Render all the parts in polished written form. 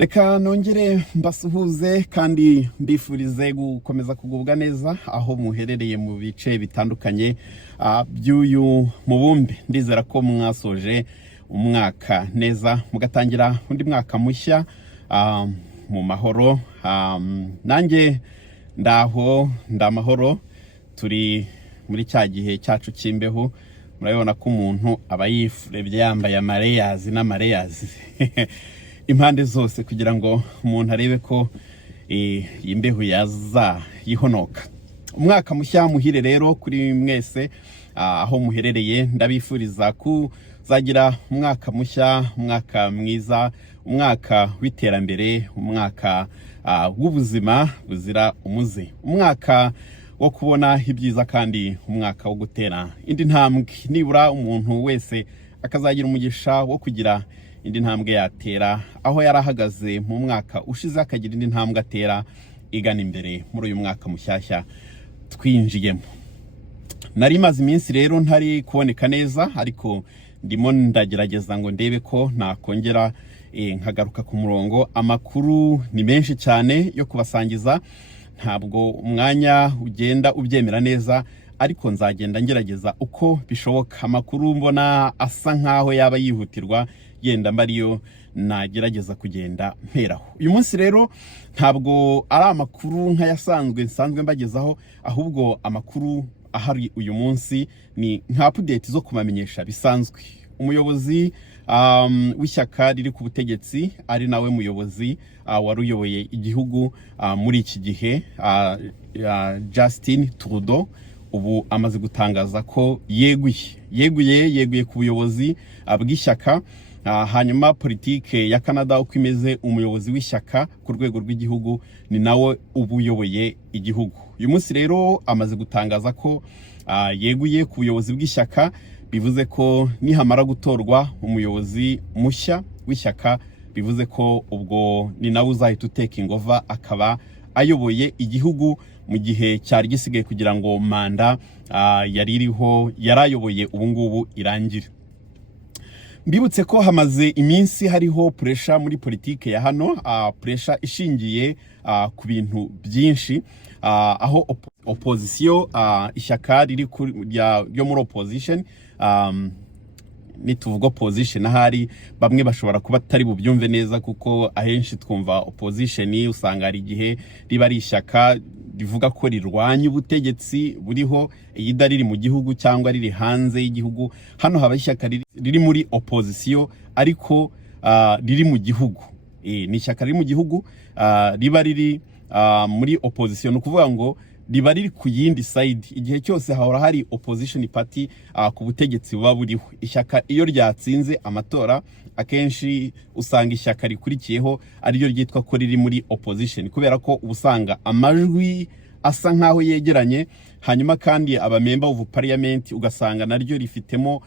Reka nongere mbasuhuze kandi mbifurize gukomeza kugubwa neza aho muherereye mu bice bitandukanye by'uyu mubumbe. Ndizera ko mwasoje umwaka neza mugatangira undi mwaka mushya mu mahoro. Nanjye ndamahoro, turi muri cya gihe cyacu cy'imbeho. Murabibona ko umuntu aba yifurebye yambaye amareyazi n'amareyazi impande zose kugira ngo umuntu arebe ko imbeho yaza yihonoka. Umwaka mushya muhire rero kuri mwese aho muherereye. Ndabifuriza kuzagira umwaka mushya, umwaka mwiza, umwaka w'iterambere, umwaka w'ubuzima buzira umuze, umwaka wo kubona ibyiza kandi umwaka wo gutera indi ntambwe. Nibura umuntu wese akazagira umugisha wo kugira indi ntambwe yatera aho yarahagaze mu mwaka ushize, akagira indi ntambwe atera igana imbere muri uyu mwaka mushyashya twinjiyemo. Nari maze iminsi rero ntari kuboneka neza, ariko ndimo ndagerageza ngo ndebe ko nakongera nkagaruka ku murongo. Amakuru ni menshi cyane yo kubasangiza, ntabwo umwanya ugenda ubyemera neza, ariko nzagenda ngerageza uko bishoboka. Amakuru mbona asa nkaho yaba yihutirwa, yenda mbariyo nagerageza kugenda mperaho. Uyu munsi rero ntabwo ari amakuru nsanzwe mbagezaho, ahubwo amakuru ahari uyu munsi ni nka update zo kumamenyesha bisanzwe. Umuyobozi w'ishyaka riri ku butegetsi ari nawe muyobozi wari uyoboye igihugu muri iki gihe, Justin Trudeau, ubu amaze gutangaza ko yeguye ku buyobozi bw'ishyaka. Hanyuma politike ya Canada uko imeze, umuyobozi w'ishyaka ku rwego rw'igihugu ni nawe ubu uyoboye igihugu. Uyu munsi rero amaze gutangaza ko yeguye ku buyobozi bw'ishyaka. Bivuze ko nihamara gutorwa umuyobozi mushya w'ishyaka, bivuze ko ubwo ni nawe uzahita uteka ingova akaba ayoboye igihugu mu gihe cyari gisigaye kugira ngo manda yarayoboye ubu ngubu irangire. Mbibutse ko hamaze iminsi hariho pressure muri politike ya hano, pressure ishingiye ku bintu byinshi, aho opposition, ishyaka riri ryo muri opposition, nituvuga opposition ahari bamwe bashobora kuba atari bubyumve neza, kuko ahenshi twumva opposition usanga ari igihe riba ari ishyaka rivuga ko rirwanya ubutegetsi buriho, iyida riri mu gihugu cyangwa riri hanze y'igihugu. Hano haba ishyaka riri muri opposition ariko riri mu gihugu. Ni ishyaka riri mu gihugu, riba riri muri opposition, ukuvuga ngo riba riri ku yindi side. Igihe cyose hahora hari opposition party ku butegetsi buba buriho. Ishyaka iyo ryatsinze amatora, akenshi usanga ishyaka rikurikiyeho ariyo ryitwa ko riri muri opposition, kubera ko ubusanga amajwi asa nkaho yegeranye. Hanyuma kandi abamemba of parliament ugasanga naryo rifitemo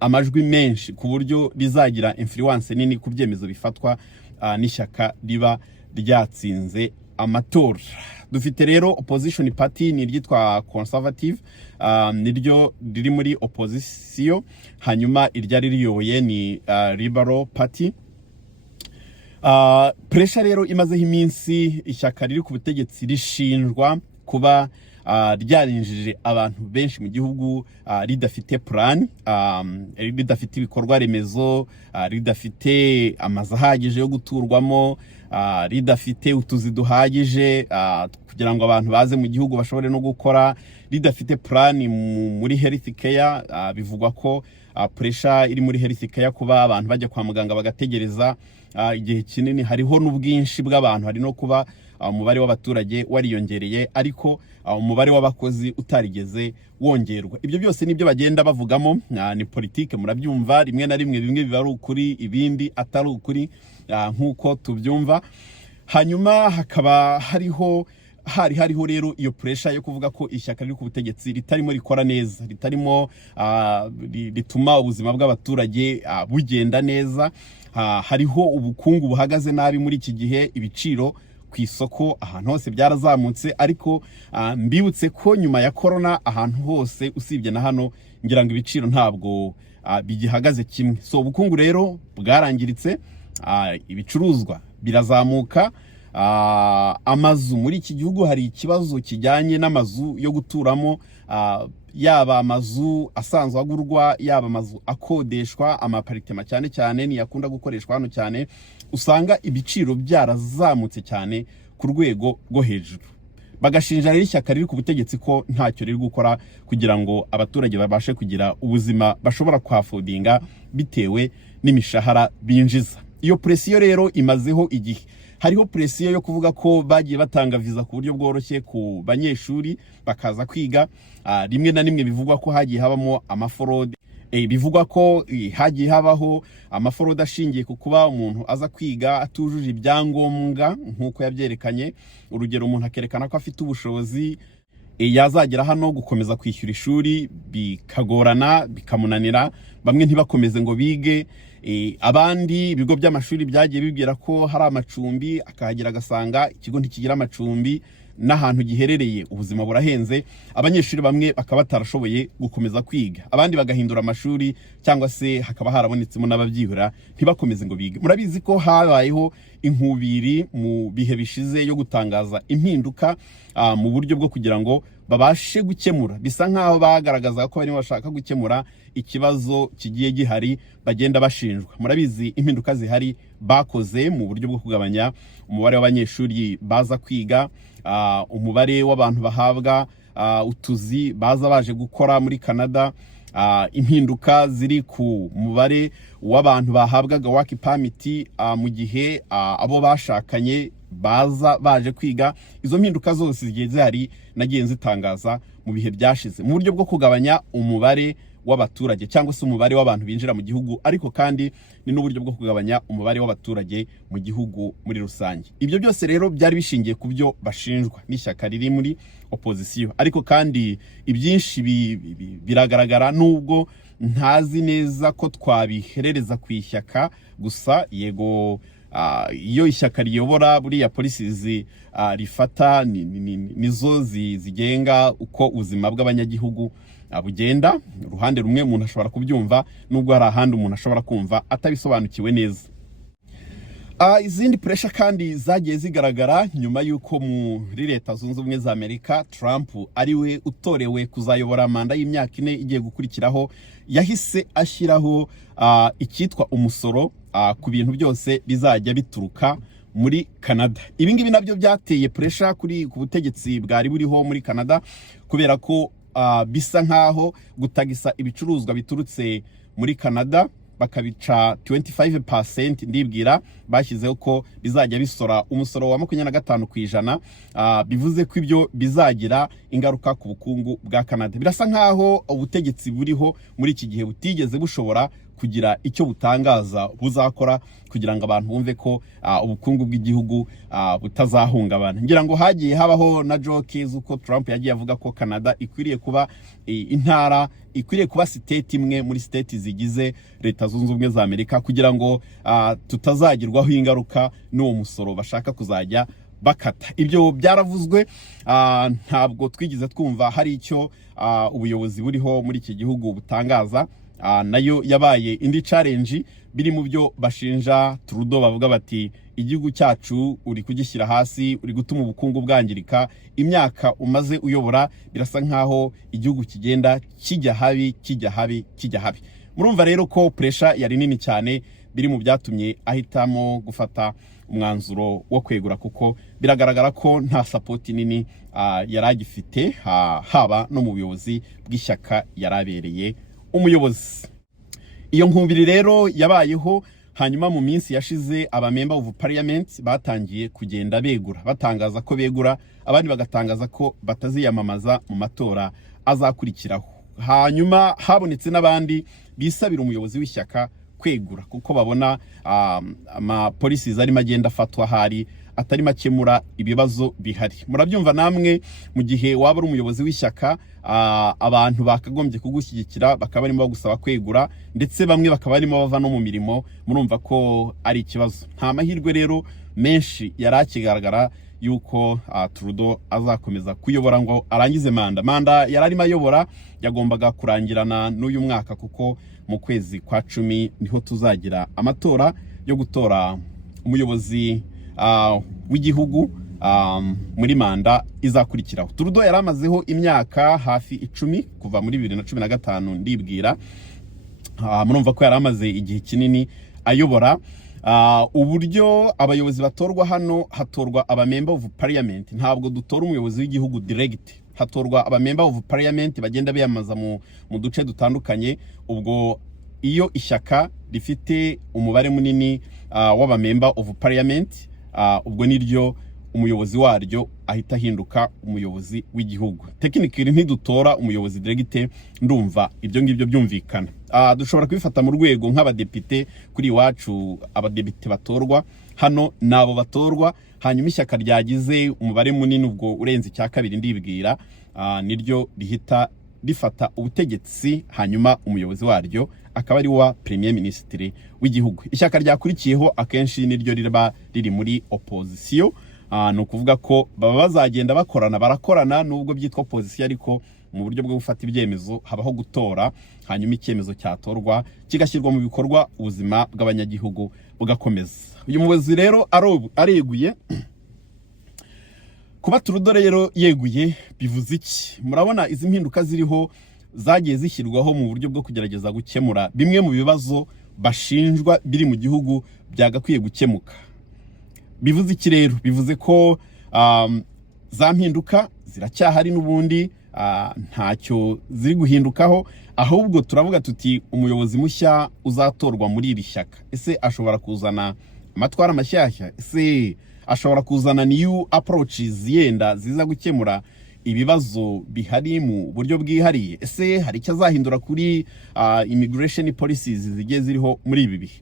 amajwi menshi, ku buryo rizagira influence nini ku byemezo bifatwa n'ishyaka riba ryatsinze amatora. Dufite rero opposition party ni ryitwa conservative, niryo riri muri opposition. Hanyuma iryari riyoboye ni liberal party. Pressure rero imazeho iminsi, ishyaka riri ku butegetsi rishinjwa kuba ryarinjije abantu benshi mu gihugu ridafite plan, ridafite ibikorwa remezo, ridafite amazu ahagije yo guturwamo, ridafite utuzi duhagije kugira ngo abantu baze mu gihugu bashobore no gukora, ridafite plan muri health care. Bivugwa ko pressure iri muri health care kuba abantu bajya kwa muganga bagategereza igihe kinini. Hariho n'ubwinshi bw'abantu, hari no kuba umubare w'abaturage wariyongereye ariko umubare w'abakozi utarigeze wongerwa. Ibyo byose nibyo bagenda bavugamo. Ni politike, murabyumva, rimwe na rimwe bimwe biba ari ukuri, ibindi atari ukuri nk'uko tubyumva. Hanyuma hakaba hariho rero iyo pressure yo kuvuga ko ishyaka riri ku butegetsi ritarimo rikora neza, ritarimo rituma ubuzima bw'abaturage bugenda neza. Hariho ubukungu buhagaze nabi muri iki gihe, ibiciro ku isoko ahantu hose byarazamutse, ariko mbibutse ko nyuma ya corona ahantu hose usibye na hano ngira ngo ibiciro ntabwo bigihagaze kimwe. So ubukungu rero bwarangiritse, ibicuruzwa birazamuka. Amazu muri iki gihugu hari ikibazo kijyanye n'amazu yo guturamo, yaba amazu asanzwe agurwa, yaba amazu akodeshwa, amaparitema cyane cyane ni yakunda gukoreshwa hano cyane, usanga ibiciro byarazamutse cyane ku rwego rwo hejuru. Bagashinja rero ishyaka riri ku butegetsi ko ntacyo riri gukora kugira ngo abaturage babashe kugira ubuzima bashobora kwafodinga bitewe n'imishahara binjiza. Iyo presiyo rero imazeho igihe. Hariho presiyo yo kuvuga ko bagiye batanga visa ku buryo bworoshye ku banyeshuri bakaza kwiga. Rimwe na rimwe bivugwa ko hagiye habamo amaforode, bivugwa ko hagiye habaho amaforode ashingiye ku kuba umuntu aza kwiga atujuje ibyangombwa nk'uko yabyerekanye. Urugero, umuntu akerekana ko afite ubushobozi, yazagera hano gukomeza kwishyura ishuri bikagorana, bikamunanira, bamwe ntibakomeze ngo bige. Abandi ibigo by'amashuri byagiye bibwira ko hari amacumbi, akahagera agasanga ikigo ntikigira amacumbi, n'ahantu giherereye ubuzima burahenze. Abanyeshuri bamwe bakaba batarashoboye gukomeza kwiga, abandi bagahindura amashuri, cyangwa se hakaba harabonetsemo n'ababyihura ntibakomeze ngo bige. Murabizi ko habayeho inkubiri mu bihe bishize yo gutangaza impinduka mu buryo bwo kugira ngo babashe gukemura, bisa nkaho bagaragaza ko barimo bashaka gukemura ikibazo kigiye gihari bagenda bashinjwa. Murabizi impinduka zihari bakoze mu buryo bwo kugabanya umubare w'abanyeshuri baza kwiga, umubare w'abantu bahabwa utuzi baza baje gukora muri Canada, impinduka ziri ku mubare w'abantu bahabwaga work permit mu gihe abo bashakanye baza baje kwiga. Izo mpinduka zose zigiye zihari nagiye zitangaza mu bihe byashize mu buryo bwo kugabanya umubare w'abaturage cyangwa se umubare w'abantu binjira mu gihugu, ariko kandi ni n'uburyo bwo kugabanya umubare w'abaturage mu gihugu muri rusange. Ibyo byose rero byari bishingiye ku byo bashinjwa n'ishyaka riri muri opposition, ariko kandi ibyinshi biragaragara, nubwo ntazi neza ko twabiherereza ku ishyaka gusa. Yego, iyo ishyaka riyobora buriya policies rifata nizo zigenga uko ubuzima bw'abanyagihugu bugenda. Uruhande rumwe umuntu ashobora kubyumva, nubwo hari ahandi umuntu ashobora kumva atabisobanukiwe neza. Izindi pressure kandi zagiye zigaragara nyuma y'uko muri Leta Zunze Ubumwe za Amerika Trump ariwe utorewe kuzayobora manda y'imyaka 4 igiye gukurikiraho, yahise ashyiraho icyitwa umusoro ku bintu byose bizajya bituruka muri Canada. Ibi ngibi nabyo byateye pressure ku butegetsi bwari buriho muri Canada, kubera ko bisa nkaho gutagisa ibicuruzwa biturutse muri Canada bakabica 25%, ndibwira bashyizeho ko bizajya bisora umusoro wa 25%. Bivuze ko ibyo bizagira ingaruka ku bukungu bwa Canada. Birasa nkaho ubutegetsi buriho muri iki gihe butigeze bushobora kugira icyo butangaza buzakora kugira ngo abantu bumve ko ubukungu bw'igihugu butazahungabana. Ngira ngo hagiye habaho na joke z'uko Trump yagiye avuga ko Canada ikwiriye kuba intara, ikwiriye kuba state imwe muri state zigize Leta Zunze Ubumwe za Amerika, kugira ngo tutazagirwaho ingaruka n'uwo musoro bashaka kuzajya bakata. Ibyo byaravuzwe, ntabwo twigize twumva hari icyo ubuyobozi buriho muri iki gihugu butangaza. Nayo yabaye indi challenge biri mu byo bashinja Trudeau, bavuga bati igihugu cyacu uri kugishyira hasi, uri gutuma ubukungu bwangirika. Imyaka umaze uyobora birasa nkaho igihugu kigenda kijya habi. Murumva rero ko pressure yari nini cyane, biri mu byatumye ahitamo gufata umwanzuro wo kwegura, kuko biragaragara ko nta support nini yaragifite haba no mu buyobozi bw'ishyaka yarabereye umuyobozi. Iyo nkubiri rero yabayeho. Hanyuma mu minsi yashize aba member of parliament batangiye kugenda begura, batangaza ko begura, abandi bagatangaza ko bataziyamamaza mu matora azakurikiraho. Hanyuma habonetse n'abandi bisabira umuyobozi w'ishyaka kwegura, kuko babona ama policies arimo agenda afatwa hari atari makemura ibibazo bihari. Murabyumva namwe, mu gihe waba ari umuyobozi w'ishyaka, abantu bakagombye kugushyigikira bakaba barimo bagusaba kwegura, ndetse bamwe bakaba barimo bava no mu mirimo. Murumva ko ari ikibazo. Nta mahirwe rero menshi yarakigaragara yuko Trudeau azakomeza kuyobora ngo arangize manda yararimo ayobora yagombaga kurangirana n'uyu mwaka, kuko mu kwezi kwa 10 niho tuzagira amatora yo gutora umuyobozi w'igihugu muri manda izakurikiraho. Trudeau yari amazeho imyaka hafi 10 kuva muri 2015 ndibwira. Murumva ko yari amaze igihe kinini ayobora. Uburyo abayobozi batorwa hano, hatorwa aba member of parliament, ntabwo dutora umuyobozi w'igihugu direct, hatorwa aba member of parliament bagenda biyamaza mu duce dutandukanye. Ubwo iyo ishyaka rifite umubare munini w'aba member of parliament, ubwo niryo umuyobozi waryo ahita hinduka umuyobozi w'igihugu. Technically ntidutora umuyobozi direct, ndumva ibyo ngibyo byumvikana. Dushobora kubifata mu rwego nk'abadepite kuri iwacu, abadepite batorwa hano nabo batorwa, hanyuma ishyaka ryagize umubare munini ubwo urenze icya kabiri ndibwira, niryo rihita rifata ubutegetsi, hanyuma umuyobozi waryo akaba ari wa premier ministre w'igihugu. Ishyaka ryakurikiyeho akenshi niryo riba riri muri opposition. Ni ukuvuga ko baba bazagenda barakorana nubwo byitwa opposition, ariko mu buryo bwo gufata ibyemezo habaho gutora, hanyuma icyemezo cyatorwa kigashyirwa mu bikorwa, ubuzima bw'abanyagihugu bugakomeza. Uyu muyobozi rero areguye. Kuba Trudeau rero yeguye bivuze iki? Murabona izi mpinduka ziriho zagiye zishyirwaho mu buryo bwo kugerageza gukemura bimwe mu bibazo bashinjwa biri mu gihugu byagakwiye gukemuka. Bivuze iki rero? Bivuze ko za mpinduka ziracyahari n'ubundi, ntacyo ziri guhindukaho, ahubwo turavuga tuti umuyobozi mushya uzatorwa muri iri shyaka, ese ashobora kuzana amatwara mashyashya? Ese ashobora kuzana new approaches yenda ziza gukemura ibibazo bihari mu buryo bwihariye? Ese hari icyo azahindura kuri immigration policies zigiye ziriho muri ibi bihe?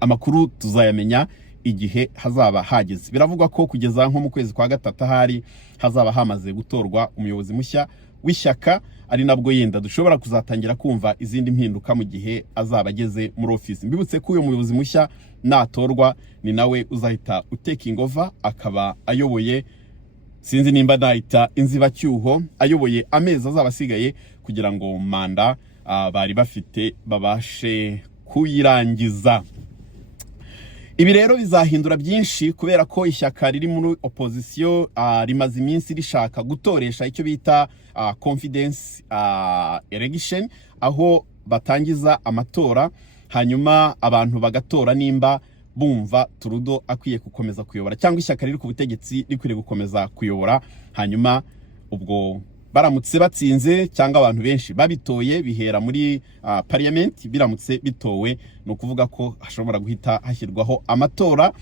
Amakuru tuzayamenya igihe hazaba hageze. Biravugwa ko kugeza nko mu kwezi kwa gatatu hari hazaba hamaze gutorwa umuyobozi mushya w'ishyaka, ari nabwo yenda dushobora kuzatangira kumva izindi mpinduka mu gihe azaba ageze muri office. Mbibutse ko uyu muyobozi mushya natorwa ni nawe uzahita utaking over, akaba ayoboye, sinzi nimba nahita inzibacyuho, ayoboye amezi azaba asigaye kugira ngo manda bari bafite babashe kuyirangiza. Ibi rero bizahindura byinshi kubera ko ishyaka riri muri opposition rimaze iminsi rishaka gutoresha icyo bita confidence election, aho batangiza amatora hanyuma abantu bagatora nimba bumva Trudeau akwiye gukomeza kuyobora cyangwa ishyaka riri ku butegetsi rikwiriye gukomeza kuyobora. Hanyuma ubwo baramutse batsinze cyangwa abantu benshi babitoye bihera muri parliament, biramutse bitowe no kuvuga ko hashobora guhita hashyirwaho amatora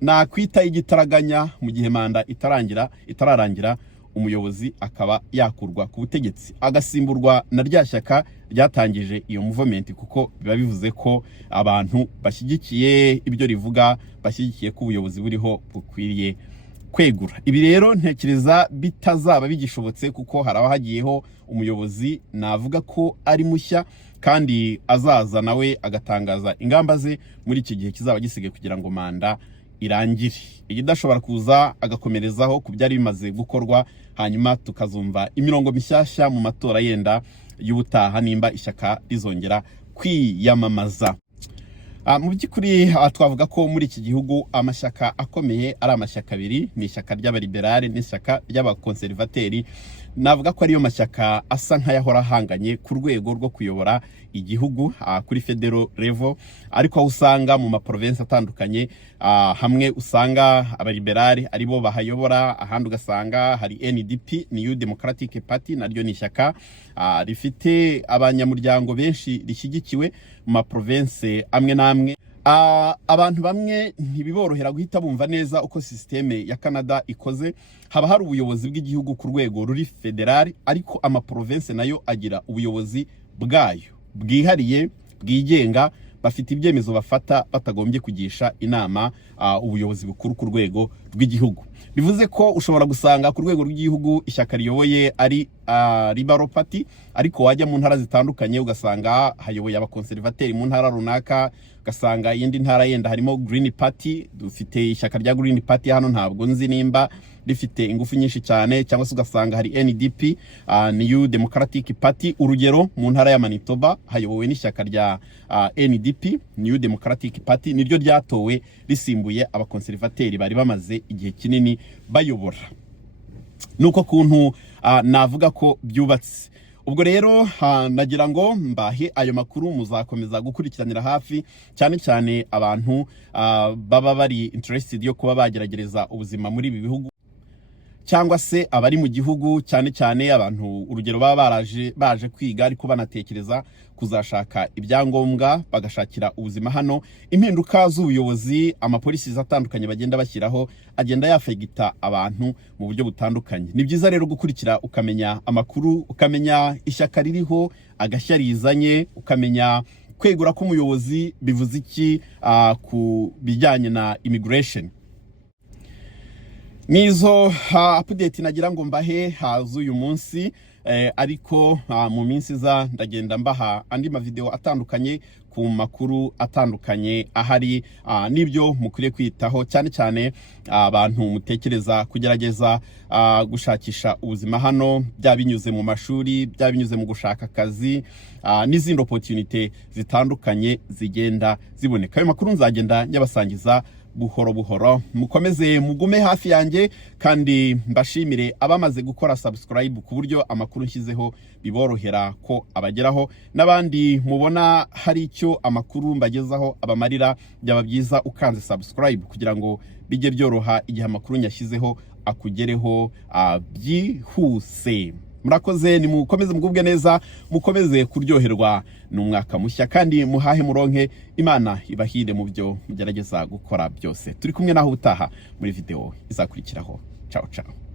na kwita igitaraganya mu gihe manda itararangira, umuyobozi akaba yakurwa ku butegetsi agasimburwa na rya shyaka ryatangije iyo movement, kuko biba bivuze ko abantu bashyigikiye ibyo rivuga, bashyigikiye ko ubuyobozi buriho bukwiriye kwegura. Ibi rero ntekereza bitazaba bigishobotse, kuko haraba hagiyeho umuyobozi navuga ko ari mushya kandi azaza nawe agatangaza ingamba ze muri iki gihe kizaba gisigaye kugira ngo manda irangire. Igidashobora kuza agakomerezaho ku byari bimaze gukorwa, hanyuma tukazumva imirongo mishyashya mu matora yenda y'ubutaha nimba ishyaka rizongera kwiyamamaza. Mu by'ukuri twavuga ko muri iki gihugu amashyaka akomeye ari amashyaka abiri, ni ishyaka ry'abaliberale n'ishyaka ry'abakonservateri. Navuga ko ariyo mashyaka asa nk'ayahora ahanganye ku rwego rwo kuyobora igihugu kuri federal level, ariko aho usanga mu maprovinsi atandukanye hamwe usanga abaliberale aribo bahayobora, ahandi ugasanga hari NDP, New Democratic Party, naryo ni ishyaka rifite abanyamuryango benshi rishyigikiwe mu maprovinsi amwe n'amwe. Abantu bamwe ntibiborohera guhita bumva neza uko systeme ya Canada ikoze. Haba hari ubuyobozi bw'igihugu ku rwego ruri federal, ariko amaprovinsi nayo agira ubuyobozi bwayo bwihariye bwigenga, bafite ibyemezo bafata batagombye kugisha inama ubuyobozi bukuru ku rwego rw'igihugu. Bivuze ko ushobora gusanga ku rwego rw'igihugu ishyaka riyoboye ari Liberal Party, ariko wajya mu ntara zitandukanye ugasanga hayoboye abakonservateri mu ntara runaka, ugasanga iyindi ntara yenda harimo Green Party. Dufite ishyaka rya Green Party hano, ntabwo nzi nimba rifite ingufu nyinshi cyane, cyangwa se ugasanga hari NDP, New Democratic Party. Urugero mu ntara ya Manitoba hayobowe n'ishyaka rya NDP, New Democratic Party, niryo ryatowe risimbuye abakonservateri bari bamaze igihe kinini bayobora. Nuko kuntu navuga ko byubatse. Ubwo rero nagira ngo mbahe ayo makuru, muzakomeza gukurikiranira hafi, cyane cyane abantu baba bari interested yo kuba bageragereza ubuzima muri ibi bihugu, cyangwa se abari mu gihugu, cyane cyane abantu urugero baba baje kwiga ariko banatekereza kuzashaka ibyangombwa bagashakira ubuzima hano. Impinduka z'ubuyobozi, amapolisi atandukanye bagenda bashyiraho agenda yafegita abantu mu buryo butandukanye. Ni byiza rero gukurikira ukamenya amakuru, ukamenya ishyaka ririho, agashya rizanye, ukamenya kwegura k'umuyobozi bivuze iki ku bijyanye na immigration. Nizo update nagira ngo mbahe z'uyu munsi, ariko mu minsi za ndagenda mbaha andi mavideo atandukanye ku makuru atandukanye ahari, nibyo mukwiye kwitaho, cyane cyane abantu mutekereza kugerageza gushakisha ubuzima hano, byabinyuze mu mashuri, byabinyuze mu gushaka akazi, n'izindi opportunity zitandukanye zigenda ziboneka. Ayo makuru nzagenda nyabasangiza buhoro buhoro. Mukomeze mugume hafi yanjye, kandi mbashimire abamaze gukora subscribe ku buryo amakuru nshyizeho biborohera ko abageraho, n'abandi mubona hari icyo amakuru mbagezaho abamarira, byaba byiza ukanze subscribe kugira ngo bijye byoroha igihe amakuru nyashyizeho akugereho byihuse. Murakoze, nimukomeze mugubwe neza, mukomeze kuryoherwa n'umwaka mushya, kandi muhahe muronke, Imana ibahire mu byo mugerageza gukora byose. Turi kumwe naho utaha muri video izakurikiraho. Ciao ciao.